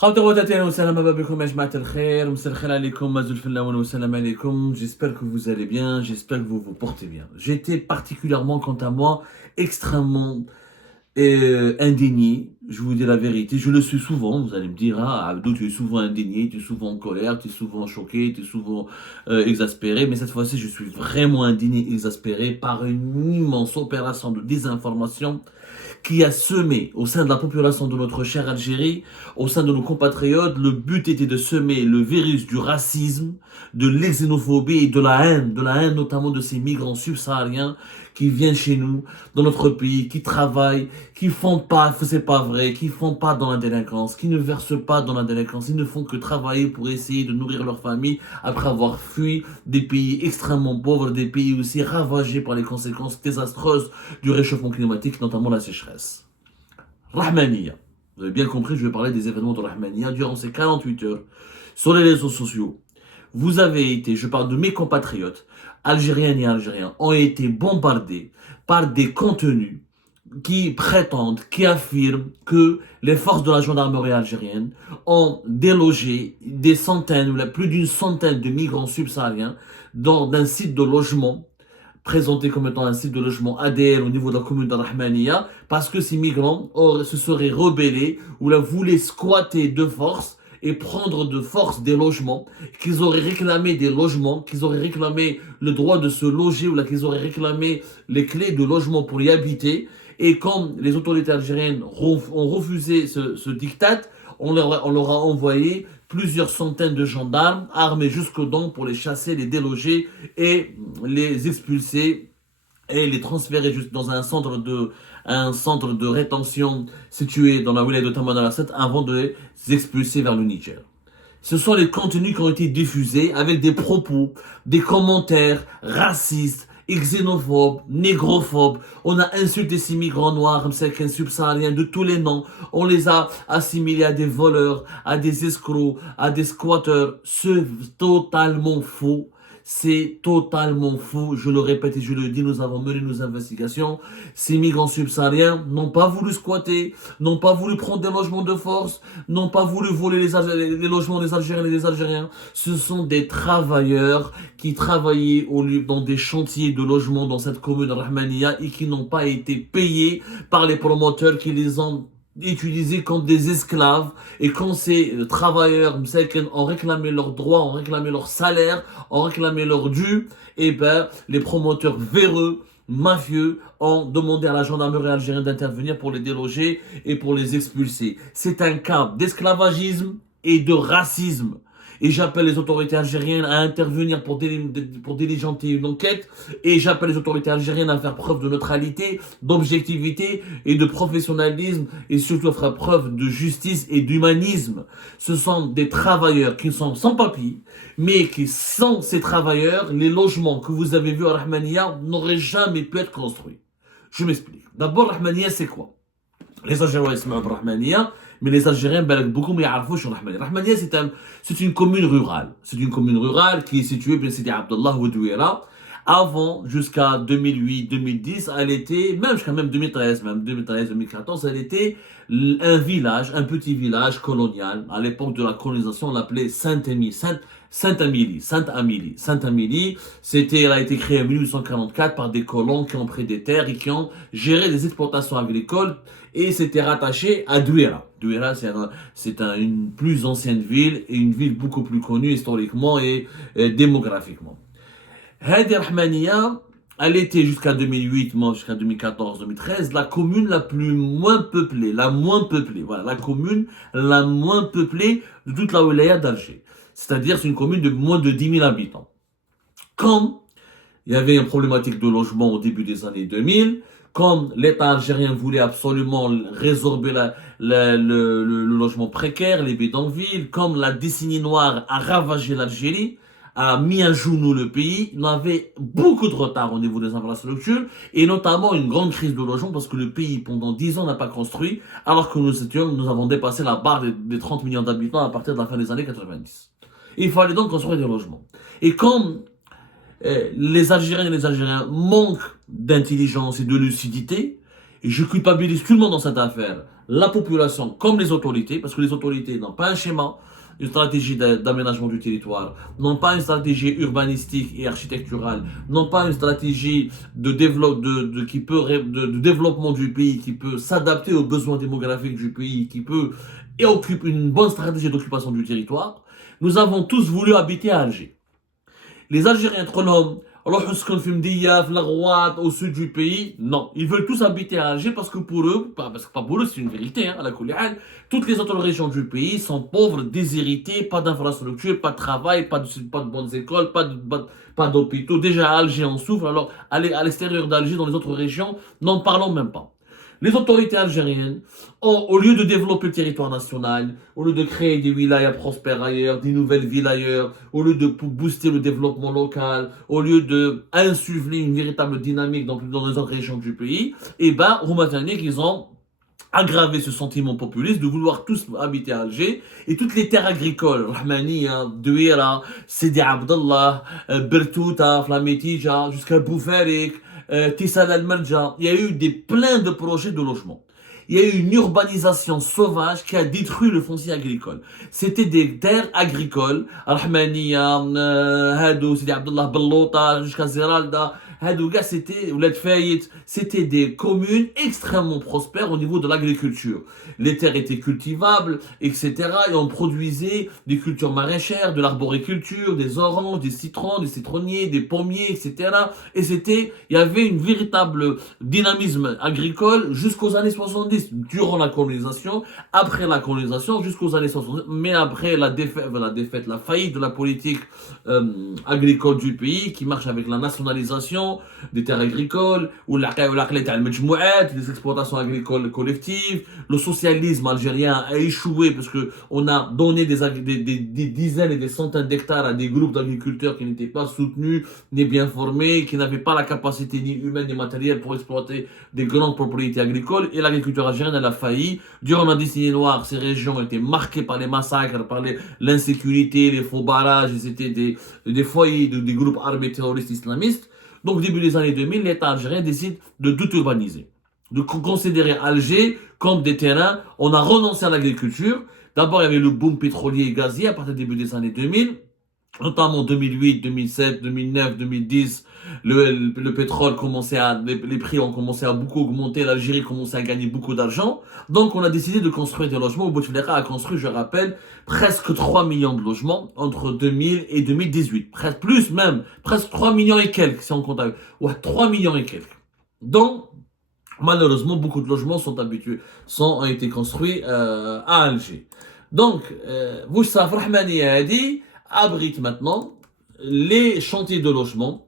J'espère que vous allez bien, j'espère que vous vous portez bien. J'étais particulièrement, quant à moi, extrêmement indigné, je vous dis la vérité. Je le suis souvent, vous allez me dire, ah Abdou, tu es souvent indigné, tu es souvent en colère, tu es souvent choqué, tu es souvent exaspéré, mais cette fois-ci, je suis vraiment indigné, exaspéré par une immense opération de désinformation qui a semé au sein de la population de notre chère Algérie, au sein de nos compatriotes. Le but était de semer le virus du racisme, de l'exénophobie et de la haine notamment de ces migrants subsahariens qui viennent chez nous, dans notre pays, qui travaillent, qui font pas, c'est pas vrai, qui font pas dans la délinquance, qui ne versent pas dans la délinquance, ils ne font que travailler pour essayer de nourrir leur famille après avoir fui des pays extrêmement pauvres, des pays aussi ravagés par les conséquences désastreuses du réchauffement climatique, notamment la sécheresse. Rahmaniya. Vous avez bien compris, je vais parler des événements de Rahmaniya durant ces 48 heures sur les réseaux sociaux. Vous avez été, je parle de mes compatriotes, algériennes et algériens, ont été bombardés par des contenus qui prétendent, qui affirment que les forces de la gendarmerie algérienne ont délogé des centaines, ou plus d'une centaine de migrants subsahariens dans un site de logement présenté comme étant un site de logement ADL au niveau de la commune de Rahmaniya, parce que ces migrants se seraient rebellés ou la voulaient squatter de force et prendre de force des logements, qu'ils auraient réclamé des logements, qu'ils auraient réclamé le droit de se loger ou qu'ils auraient réclamé les clés de logement pour y habiter. Et quand les autorités algériennes ont refusé ce diktat, on leur a envoyé plusieurs centaines de gendarmes armés jusqu'aux dents pour les chasser, les déloger et les expulser et les transférer juste dans un centre de rétention situé dans la wilaya de Tamanrasset avant de les expulser vers le Niger. Ce sont les contenus qui ont été diffusés avec des propos, des commentaires racistes, xénophobes, négrophobes. On a insulté ces migrants noirs, subsahariens, de tous les noms. On les a assimilés à des voleurs, à des escrocs, à des squatteurs. C'est totalement faux. C'est totalement faux. Je le répète et je le dis, nous avons mené nos investigations. Ces migrants subsahariens n'ont pas voulu squatter, n'ont pas voulu prendre des logements de force, n'ont pas voulu voler les logements des Algériens et des Algériens. Ce sont des travailleurs qui travaillaient dans des chantiers de logement dans cette commune de Rahmaniya et qui n'ont pas été payés par les promoteurs qui les ont utilisés comme des esclaves. Et quand ces travailleurs ont réclamé leurs droits, ont réclamé leur salaire, ont réclamé leur dû, et les promoteurs véreux, mafieux, ont demandé à la gendarmerie algérienne d'intervenir pour les déloger et pour les expulser. C'est un cas d'esclavagisme et de racisme. Et j'appelle les autorités algériennes à intervenir pour diligenter une enquête. Et j'appelle les autorités algériennes à faire preuve de neutralité, d'objectivité et de professionnalisme. Et surtout à faire preuve de justice et d'humanisme. Ce sont des travailleurs qui sont sans papier, mais qui, sans ces travailleurs, les logements que vous avez vus à Rahmaniya n'auraient jamais pu être construits. Je m'explique. D'abord, Rahmaniya, c'est quoi? Les Algériens ils sont Rahmaniya, mais les Algériens, beaucoup mais sur Rahmaniya. Rahmaniya, c'est une commune rurale. C'est une commune rurale qui est située, bien Sidi Abdallah ou Douira. Avant, jusqu'à 2008-2010, elle était, même jusqu'à même 2013-2014, elle était un village, un petit village colonial. À l'époque de la colonisation, on l'appelait Sainte-Amélie. Sainte-Amélie, elle a été créée en 1844 par des colons qui ont pris des terres et qui ont géré des exploitations agricoles et c'était rattaché à Douira. Douira, c'est une plus ancienne ville et une ville beaucoup plus connue historiquement et démographiquement. Hadi Rahmaniya, elle était jusqu'à 2008, jusqu'à 2014-2013, la commune la moins peuplée, voilà, la commune la moins peuplée de toute la wilaya d'Alger. C'est-à-dire, c'est une commune de moins de 10 000 habitants. Comme il y avait une problématique de logement au début des années 2000, comme l'État algérien voulait absolument résorber le logement précaire, les bidonvilles, comme la décennie noire a ravagé l'Algérie, a mis à genoux le pays, il avait beaucoup de retard au niveau des infrastructures et notamment une grande crise de logement parce que le pays pendant 10 ans n'a pas construit alors que nous avons dépassé la barre des 30 millions d'habitants à partir de la fin des années 90. Il fallait donc construire des logements. Et comme les Algériens et les Algériens manquent d'intelligence et de lucidité, et je culpabilise tout le monde dans cette affaire, la population comme les autorités, parce que les autorités n'ont pas un schéma, une stratégie d'aménagement du territoire, n'ont pas une stratégie urbanistique et architecturale, n'ont pas une stratégie de développement du pays qui peut s'adapter aux besoins démographiques du pays, qui peut et occupe une bonne stratégie d'occupation du territoire. Nous avons tous voulu habiter à Alger. Les Algériens, تقولهم روحوا اسكنوا في مدية في الغواط au sud du pays. Non, ils veulent tous habiter à Alger parce que pour eux, parce que pas pour eux, c'est une vérité, hein, à la كل حال, toutes les autres régions du pays sont pauvres, déshéritées, pas d'infrastructures, pas de travail, pas de bonnes écoles, pas d'hôpitaux. Déjà à Alger on souffre, alors aller à l'extérieur d'Alger, dans les autres régions, n'en parlons même pas. Les autorités algériennes, au lieu de développer le territoire national, au lieu de créer des wilayas prospères ailleurs, des nouvelles villes ailleurs, au lieu de booster le développement local, au lieu d'insuffler une véritable dynamique dans les autres régions du pays, eh ben, ils ont aggravé ce sentiment populiste de vouloir tous habiter à Alger et toutes les terres agricoles, Rahmaniya, Douira, Sidi Abdallah, Bertouta, Flametija, jusqu'à Boufarik, Tissal al-Marja, il y a eu plein de projets de logement. Il y a eu une urbanisation sauvage qui a détruit le foncier agricole. C'était des terres agricoles, Rahmaniya, Hadou, Sidi Abdallah, Bellota, jusqu'à Zeralda, Hadouga, c'était des communes extrêmement prospères au niveau de l'agriculture. Les terres étaient cultivables, etc. Et on produisait des cultures maraîchères, de l'arboriculture, des oranges, des citrons, des citronniers, des pommiers, etc. Et il y avait une véritable dynamisme agricole jusqu'aux années 70, durant la colonisation, après la colonisation, jusqu'aux années 70. Mais après la faillite de la politique agricole du pays, qui marche avec la nationalisation des terres agricoles, ou les exploitations agricoles collectives. Le socialisme algérien a échoué parce que on a donné des dizaines et des centaines d'hectares à des groupes d'agriculteurs qui n'étaient pas soutenus, ni bien formés, qui n'avaient pas la capacité ni humaine ni matérielle pour exploiter des grandes propriétés agricoles, et l'agriculture algérienne elle a failli. Durant la décennie noire, ces régions étaient marquées par les massacres, par l'insécurité, les faux barrages, c'était des foyers des groupes armés terroristes islamistes. Donc, début des années 2000, l'État algérien décide de tout urbaniser, de considérer Alger comme des terrains. On a renoncé à l'agriculture. D'abord, il y avait le boom pétrolier et gazier à partir du début des années 2000, notamment 2008, 2007, 2009, 2010. Le pétrole les prix ont commencé à beaucoup augmenter, l'Algérie commençait à gagner beaucoup d'argent. Donc, on a décidé de construire des logements. Bouteflika a construit, je rappelle, presque 3 millions de logements entre 2000 et 2018. Presque 3 millions et quelques, si on compte avec. Ouais, 3 millions et quelques. Donc, malheureusement, beaucoup de logements ont été construits à Alger. Donc, Boussaf Rahmani Hadi abrite maintenant les chantiers de logement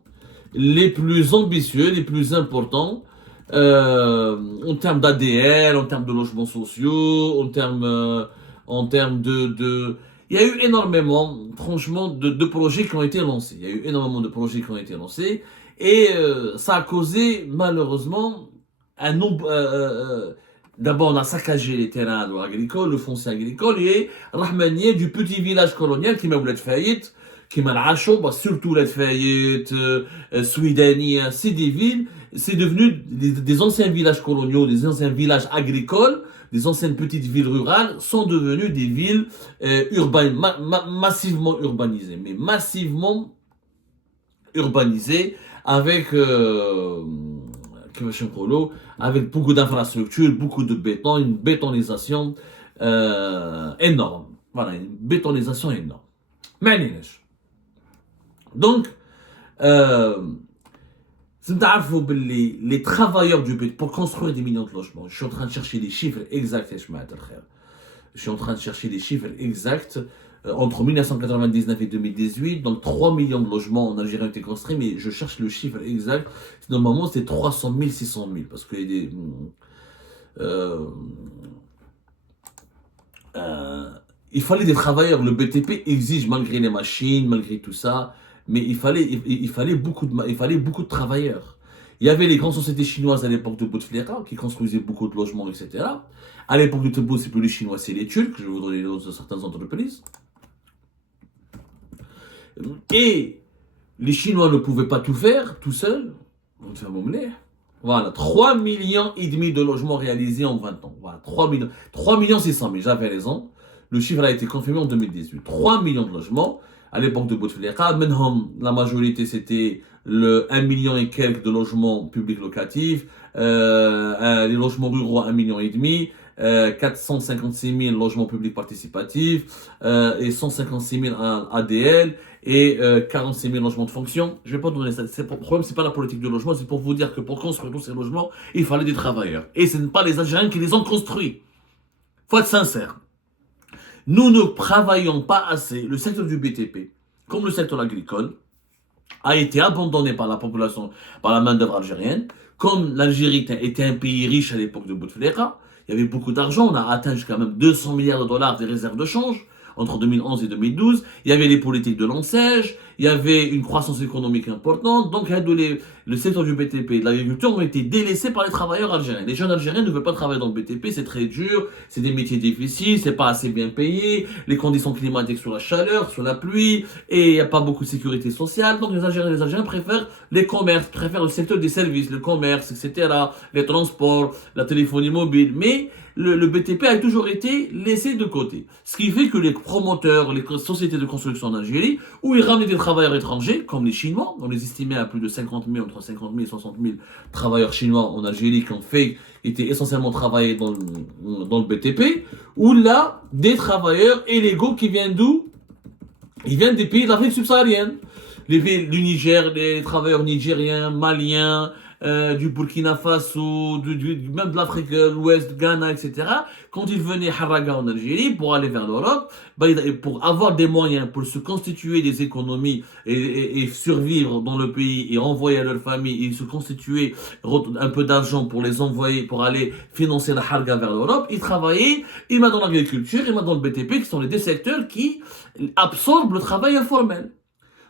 les plus ambitieux, les plus importants en termes d'ADL, en termes de logements sociaux, en termes Il y a eu énormément, franchement, de projets qui ont été lancés. Il y a eu énormément de projets qui ont été lancés et ça a causé malheureusement un nombre... D'abord, on a saccagé les terrains agricoles, le foncier agricole et Rahmanieh du petit village colonial qui m'a voulu faillite. Qui m'a surtout la Fayette, Souidania, c'est des villes, c'est devenu des anciens villages coloniaux, des anciens villages agricoles, des anciennes petites villes rurales sont devenues des villes massivement urbanisées, mais massivement urbanisées avec avec beaucoup d'infrastructures, beaucoup de béton, une bétonisation énorme. Voilà, une bétonisation énorme. معليناش. Donc, les travailleurs du pays, pour construire des millions de logements, je suis en train de chercher les chiffres exacts, je suis en train de chercher les chiffres exacts, entre 1999 et 2018, donc 3 millions de logements en Algérie ont été construits, mais je cherche le chiffre exact, normalement c'est 300 000, 600 000, parce qu'il y a des... il fallait des travailleurs, le BTP exige malgré les machines, malgré tout ça, mais il fallait beaucoup de travailleurs. Il y avait les grandes sociétés chinoises à l'époque de Bouteflika qui construisaient beaucoup de logements, etc. À l'époque de Tebboune, c'est plus les Chinois, c'est les Turcs, je vais vous donner les noms de certaines entreprises. Et les Chinois ne pouvaient pas tout faire, tout seuls. Voilà, 3,5 millions de logements réalisés en 20 ans. Voilà, 3 millions 600 000, j'avais raison. Le chiffre a été confirmé en 2018. 3 millions de logements à l'époque de Bouteflika. Maintenant, la majorité, c'était le 1 million et quelques de logements publics locatifs. Les logements ruraux, 1,5 million. 456 000 logements publics participatifs et 156 000 ADL et 46 000 logements de fonction. Je ne vais pas donner ça. Le problème, c'est pas la politique de logement, c'est pour vous dire que pour construire tous ces logements, il fallait des travailleurs. Et ce n'est pas les Algériens qui les ont construits. Faut être sincère. Nous ne travaillons pas assez. Le secteur du BTP, comme le secteur agricole, a été abandonné par la population, par la main-d'œuvre algérienne. Comme l'Algérie était un pays riche à l'époque de Bouteflika, il y avait beaucoup d'argent, on a atteint jusqu'à même 200 milliards de dollars des réserves de change entre 2011 et 2012. Il y avait les politiques de l'enseigne, il y avait une croissance économique importante. Donc, le secteur du BTP et de l'agriculture ont été délaissés par les travailleurs algériens. Les jeunes Algériens ne veulent pas travailler dans le BTP, c'est très dur, c'est des métiers difficiles, c'est pas assez bien payé, les conditions climatiques sur la chaleur, sur la pluie, et il n'y a pas beaucoup de sécurité sociale. Donc, les Algériens préfèrent les commerces, préfèrent le secteur des services, le commerce, etc., les transports, la téléphonie mobile. Mais le BTP a toujours été laissé de côté. Ce qui fait que les promoteurs, les sociétés de construction en Algérie, où ils ramenaient des travailleurs étrangers, comme les Chinois, on les estimait à plus de 50 000, entre 50 000 et 60 000 travailleurs chinois en Algérie qui ont étaient essentiellement travaillés dans le BTP, où là, des travailleurs illégaux qui viennent d'où? Ils viennent des pays de l'Afrique subsaharienne. Du Niger, les travailleurs nigériens, maliens, du Burkina Faso, même de l'Afrique de l'Ouest, Ghana, etc. Quand ils venaient Haraga en Algérie pour aller vers l'Europe, pour avoir des moyens pour se constituer des économies et survivre dans le pays et envoyer à leur famille et se constituer un peu d'argent pour les envoyer, pour aller financer la Haraga vers l'Europe, ils travaillaient, ils mettent dans l'agriculture, ils mettent dans le BTP, qui sont les deux secteurs qui absorbent le travail informel.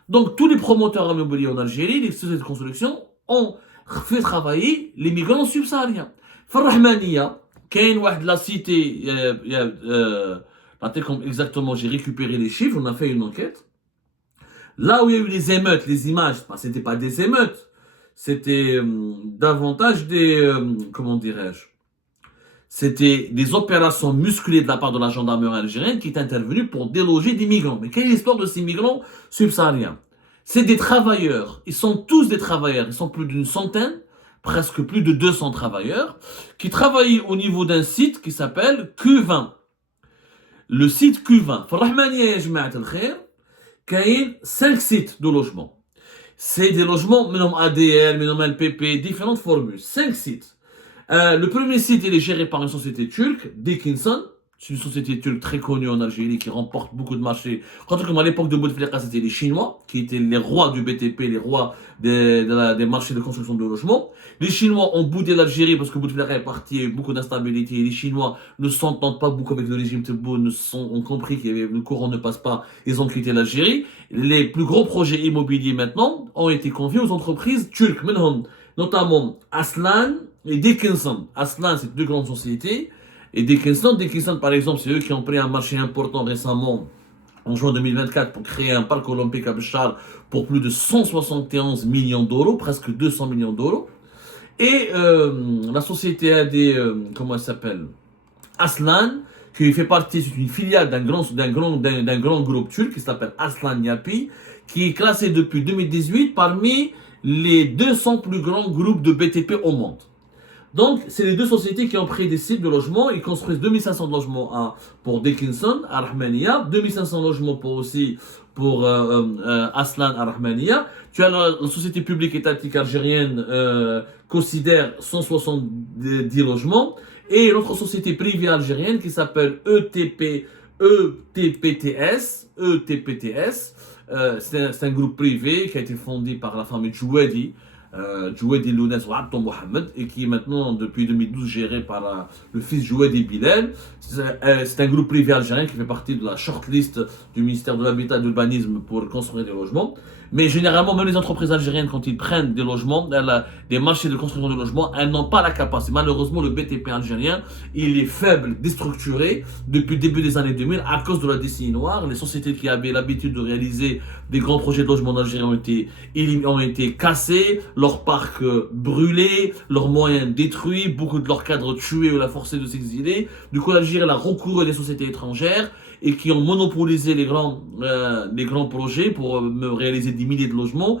Donc tous les promoteurs immobiliers en Algérie, les sociétés de construction, ont fait travailler les migrants subsahariens. Farrahmania, كاين واحد la cité, exactement, j'ai récupéré les chiffres, on a fait une enquête. Là où il y a eu les émeutes, les images, c'était pas des émeutes, c'était davantage des, comment dirais-je, c'était des opérations musclées de la part de la gendarmerie algérienne qui est intervenue pour déloger des migrants. Mais quelle est l'histoire de ces migrants subsahariens? C'est des travailleurs. Ils sont tous des travailleurs. Ils sont plus d'une centaine, presque plus de 200 travailleurs, qui travaillent au niveau d'un site qui s'appelle Q20. Le site Q20. Farrahmania, Jma'at al-Khair, il y a 5 sites de logement. C'est des logements, même ADL, même LPP, différentes formules. 5 sites. Le premier site, il est géré par une société turque, Dickinson. C'est une société turque très connue en Algérie qui remporte beaucoup de marchés. Quand comme à l'époque de Bouteflika, c'était les Chinois qui étaient les rois du BTP, les rois des marchés de construction de logements. Les Chinois ont boudé l'Algérie parce que Bouteflika est parti, il y a eu beaucoup d'instabilité. Les Chinois ne s'entendent pas beaucoup avec le régime Tebboune, ont compris que le courant ne passe pas, ils ont quitté l'Algérie. Les plus gros projets immobiliers maintenant ont été confiés aux entreprises turques, notamment Aslan et Dickinson. Aslan, c'est deux grandes sociétés. Et Dickinson, par exemple, c'est eux qui ont pris un marché important récemment, en juin 2024, pour créer un parc olympique à Béchar pour plus de 171 millions d'euros, presque 200 millions d'euros. Et la société a comment elle s'appelle? Aslan, qui fait partie, c'est une filiale d'un grand groupe turc qui s'appelle Aslan Yapi, qui est classé depuis 2018 parmi les 200 plus grands groupes de BTP au monde. Donc, c'est les deux sociétés qui ont pris des sites de logement. Ils construisent 2500 logements pour Dickinson, à Rahmania, 2500 logements pour Aslan, à Rahmania. Tu as la société publique étatique algérienne, considère 170 logements. Et l'autre société privée algérienne qui s'appelle ETPTS. C'est un groupe privé qui a été fondé par la famille Djouadi. Djouadi Lounès ou Abdou Mohamed, et qui est maintenant depuis 2012 géré par le fils Djouadi Bilal. C'est un groupe privé algérien qui fait partie de la shortlist du ministère de l'Habitat et de l'Urbanisme pour construire des logements. Mais généralement, même les entreprises algériennes, quand ils prennent des logements, des marchés de construction de logements, elles n'ont pas la capacité. Malheureusement, le BTP algérien, il est faible, déstructuré depuis le début des années 2000 à cause de la décennie noire. Les sociétés qui avaient l'habitude de réaliser des grands projets de logement en Algérie ont été cassées. leur parc brûlé, leurs moyens détruits, beaucoup de leurs cadres tués ou la forcés de s'exiler. Du coup, l'Algérie a recouru à des sociétés étrangères et qui ont monopolisé les grands projets pour réaliser des milliers de logements.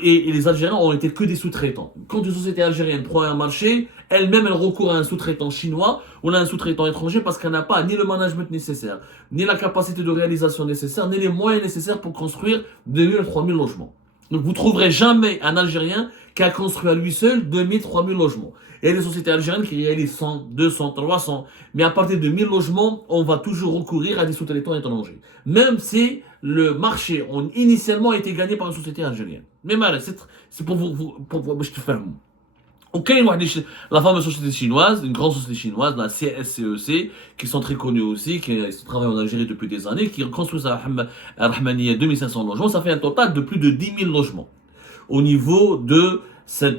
Et les Algériens ont été que des sous-traitants. Quand une société algérienne prend un marché, elle-même elle recourt à un sous-traitant chinois ou à un sous-traitant étranger parce qu'elle n'a pas ni le management nécessaire, ni la capacité de réalisation nécessaire, ni les moyens nécessaires pour construire 2000 à 3000 logements. Donc vous trouverez jamais un Algérien qui a construit à lui seul 2000, 3000 logements. Il y a des sociétés algériennes qui réalisent 100, 200, 300. Mais à partir de 1000 logements, on va toujours recourir à des sous-traitants étrangers. Même si le marché initialement a été gagné par une société algérienne. Mais mal, c'est pour vous, je te fais. Ok, la fameuse société chinoise, une grande société chinoise, la CSCEC, qui sont très connus aussi, qui travaillent en Algérie depuis des années, qui construisent à Rahmaniya 2500 logements, ça fait un total de plus de 10 000 logements. Au niveau de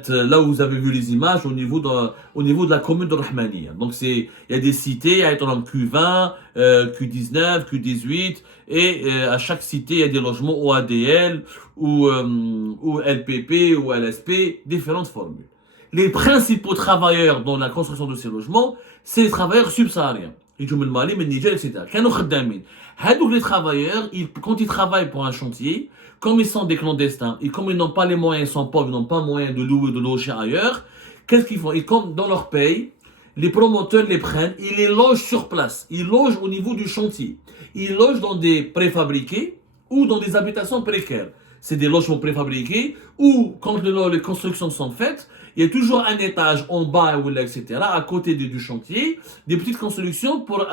là où vous avez vu les images, au niveau de la commune de Rahmaniya. Donc il y a des cités, à Q20, Q19, Q18, et à chaque cité, il y a des logements ou ADL, ou LPP, ou LSP, différentes formules. Les principaux travailleurs dans la construction de ces logements, c'est les travailleurs subsahariens. Ils jouent le Mali, le Niger, etc. Les travailleurs, quand ils travaillent pour un chantier, comme ils sont des clandestins et comme ils n'ont pas les moyens, ils sont pauvres, ils n'ont pas moyen de louer, de loger ailleurs, qu'est-ce qu'ils font? Et comme dans leur paye, les promoteurs les prennent, ils les logent sur place. Ils logent au niveau du chantier. Ils logent dans des préfabriqués ou dans des habitations précaires. C'est des logements préfabriqués où, quand les constructions sont faites, il y a toujours un étage en bas, etc., à côté du chantier, des petites constructions pour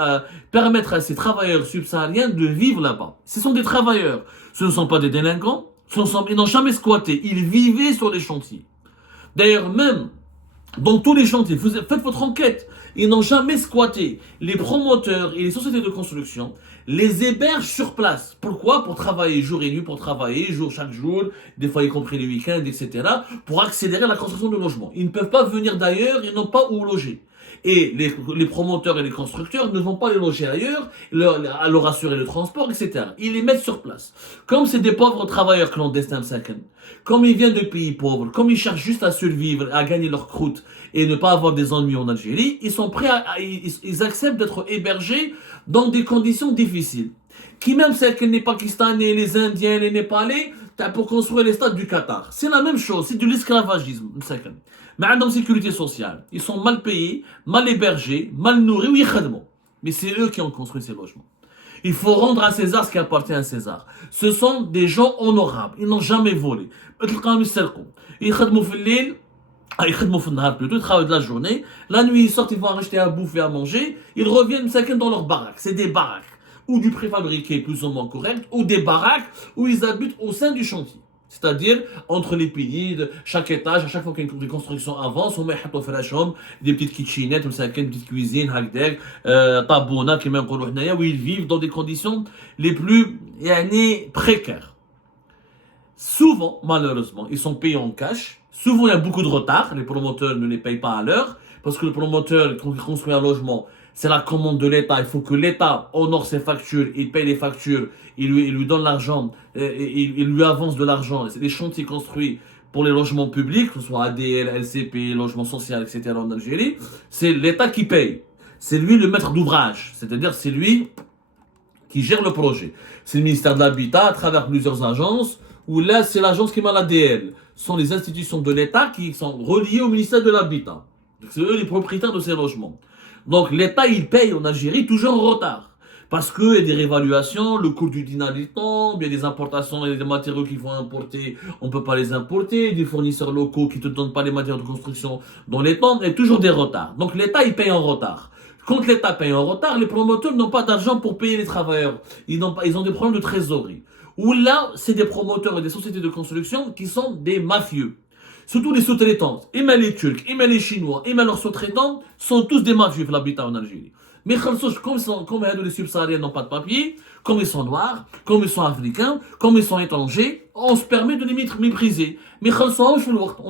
permettre à ces travailleurs subsahariens de vivre là-bas. Ce sont des travailleurs, ce ne sont pas des délinquants, ils n'ont jamais squatté, ils vivaient sur les chantiers. D'ailleurs, même dans tous les chantiers, faites votre enquête, ils n'ont jamais squatté. Les promoteurs et les sociétés de construction les hébergent sur place. Pourquoi? Pour travailler jour et nuit, pour travailler chaque jour, des fois y compris les week-ends, etc., pour accélérer la construction de logements. Ils ne peuvent pas venir d'ailleurs, ils n'ont pas où loger. Et les promoteurs et les constructeurs ne vont pas les loger ailleurs, leur assurer le transport, etc. Ils les mettent sur place. Comme c'est des pauvres travailleurs clandestins, comme ils viennent de pays pauvres, comme ils cherchent juste à survivre, à gagner leur croûte et ne pas avoir des ennuis en Algérie, ils sont prêts ils acceptent d'être hébergés dans des conditions difficiles. Qui même les Pakistanais, les Indiens, les Népalais, pour construire les stades du Qatar. C'est la même chose, c'est de l'esclavagisme. Mais en sécurité sociale, ils sont mal payés, mal hébergés, mal nourris, mais c'est eux qui ont construit ces logements. Il faut rendre à César ce qui appartient à César. Ce sont des gens honorables, ils n'ont jamais volé. Ils travaillent de la journée, la nuit ils sortent, ils vont acheter à bouffer, à manger, ils reviennent dans leur baraque. C'est des baraques, ou du préfabriqué plus ou moins correct, ou des baraques où ils habitent au sein du chantier. C'est-à-dire, entre les piliers de chaque étage, à chaque fois qu'une construction avance, on met des petites kitchenettes, des petites cuisines, tabouna, où ils vivent dans des conditions les plus précaires. Souvent, malheureusement, ils sont payés en cash. Souvent, il y a beaucoup de retard. Les promoteurs ne les payent pas à l'heure. Parce que le promoteur, quand il construit un logement, c'est la commande de l'État. Il faut que l'État honore ses factures. Il paye les factures. Il lui donne l'argent. Il lui avance de l'argent. C'est des chantiers construits pour les logements publics, que ce soit ADL, LCP, logement social, etc. en Algérie. C'est l'État qui paye. C'est lui le maître d'ouvrage. C'est-à-dire, c'est lui qui gère le projet. C'est le ministère de l'Habitat à travers plusieurs agences. Ou là, c'est l'agence qui m'a l'ADL. Ce sont les institutions de l'État qui sont reliées au ministère de l'Habitat. C'est eux les propriétaires de ces logements. Donc l'État, il paye en Algérie toujours en retard. Parce qu'il y a des réévaluations, le coût du dinar tombe, il y a des importations, il y a des matériaux qu'il faut importer, on ne peut pas les importer, des fournisseurs locaux qui ne te donnent pas les matériaux de construction dans les temps, il y a toujours des retards. Donc l'État, il paye en retard. Quand l'État paye en retard, les promoteurs n'ont pas d'argent pour payer les travailleurs. Ils ont des problèmes de trésorerie. Ou là, c'est des promoteurs et des sociétés de construction qui sont des mafieux. Surtout les sous-traitants. Et même les Turcs, et même les Chinois, et même leurs sous-traitants sont tous des mafieux pour l'habitat en Algérie. Mais comme les subsahariens n'ont pas de papier, comme ils sont noirs, comme ils sont africains, comme ils sont étrangers, on se permet de les mépriser. Mais on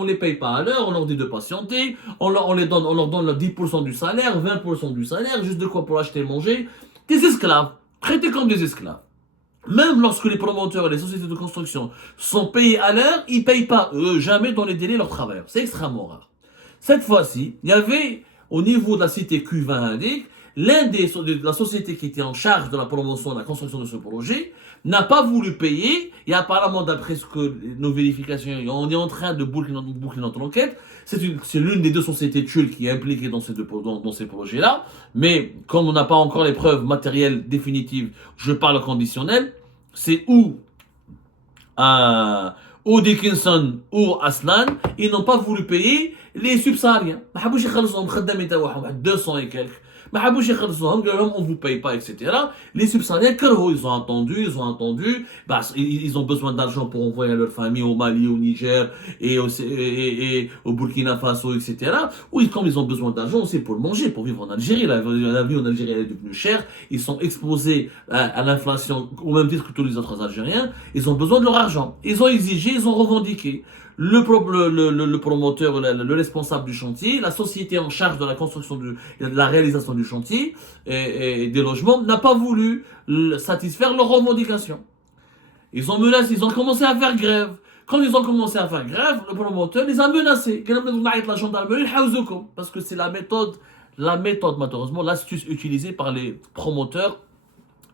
ne les paye pas à l'heure, on leur dit de patienter, on leur donne 10% du salaire, 20% du salaire, juste de quoi pour acheter et manger. Des esclaves, traités comme des esclaves. Même lorsque les promoteurs et les sociétés de construction sont payés à l'heure, ils ne payent pas, eux, jamais dans les délais leurs travailleurs. C'est extrêmement rare. Cette fois-ci, il y avait, au niveau de la cité Q20 indique, de la société qui était en charge de la promotion et de la construction de ce projet n'a pas voulu payer, et apparemment, d'après ce que nos vérifications, on est en train de boucler notre enquête, c'est l'une des deux sociétés turques qui est impliquée dans ces projets-là, mais comme on n'a pas encore les preuves matérielles définitives, je parle conditionnel, c'est ou Dickinson ou Aslan, ils n'ont pas voulu payer les subsahariens. ما حبوش يخلصوهم خدامين تاعهم واحد 200 et quelques. ما حبوش يخلصوهم قالوا لهم on vous paye pas etc. Les subsahariens كرهوا, ils ont attendu, bah, ils ont besoin d'argent pour envoyer leur famille au Mali, au Niger et au Burkina Faso etc. Oui, comme ils ont besoin d'argent, c'est pour manger, pour vivre en Algérie. La vie en Algérie elle est devenue chère, ils sont exposés à l'inflation au même titre que tous les autres Algériens, ils ont besoin de leur argent. Ils ont exigé, ils ont revendiqué. Le promoteur, le responsable du chantier, la société en charge de la construction, de la réalisation du chantier et des logements n'a pas voulu satisfaire leurs revendications. Ils ont menacé, ils ont commencé à faire grève. Quand ils ont commencé à faire grève, le promoteur les a menacés. La gendarmerie, parce que c'est la méthode malheureusement, l'astuce utilisée par les promoteurs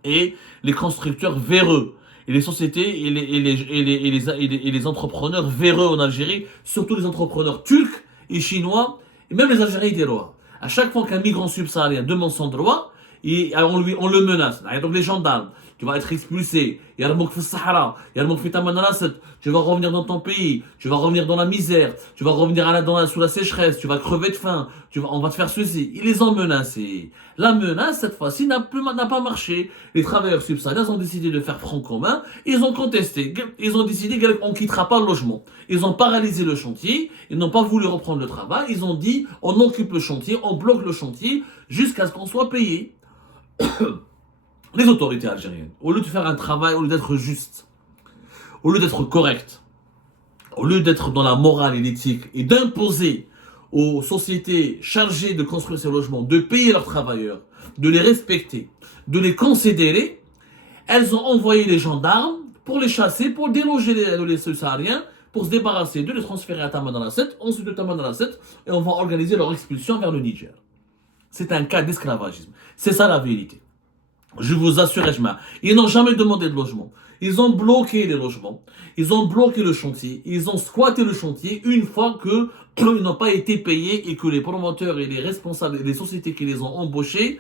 et les constructeurs véreux. Et les sociétés et les entrepreneurs véreux en Algérie, surtout les entrepreneurs turcs et chinois, et même les Algériens des droits. À chaque fois qu'un migrant subsaharien demande son droit, on le menace. Donc les gendarmes, tu vas être expulsé, Yarmouk fi Sahara, Yarmouk fi Tamanrasset, tu vas revenir dans ton pays, tu vas revenir dans la misère, tu vas revenir sous la sécheresse, tu vas crever de faim, on va te faire ceci. Ils les ont menacés. La menace, cette fois-ci, n'a pas marché. Les travailleurs subsahariens ont décidé de faire front commun, ils ont contesté, ils ont décidé qu'on ne quittera pas le logement. Ils ont paralysé le chantier, ils n'ont pas voulu reprendre le travail, ils ont dit on occupe le chantier, on bloque le chantier jusqu'à ce qu'on soit payé. Les autorités algériennes, au lieu de faire un travail, au lieu d'être juste, au lieu d'être correct, au lieu d'être dans la morale et l'éthique et d'imposer aux sociétés chargées de construire ces logements de payer leurs travailleurs, de les respecter, de les considérer, elles ont envoyé les gendarmes pour les chasser, pour déloger les subsahariens, pour se débarrasser d'eux, les transférer à Tamanrasset, ensuite de Tamanrasset, et on va organiser leur expulsion vers le Niger. C'est un cas d'esclavagisme. C'est ça la vérité. Je vous assure, ils n'ont jamais demandé de logement. Ils ont bloqué les logements. Ils ont bloqué le chantier. Ils ont squatté le chantier une fois qu'ils n'ont pas été payés et que les promoteurs et les responsables et les sociétés qui les ont embauchés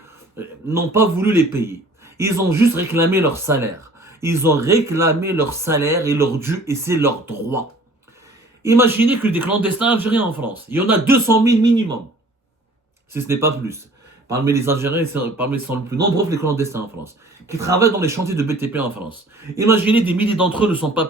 n'ont pas voulu les payer. Ils ont juste réclamé leur salaire. Ils ont réclamé leur salaire et leur dû et c'est leur droit. Imaginez que des clandestins algériens en France, il y en a 200 000 minimum. Si ce n'est pas plus. Parmi les Algériens, ils sont les plus nombreux les clandestins en France, qui travaillent dans les chantiers de BTP en France. Imaginez des milliers d'entre eux ne sont pas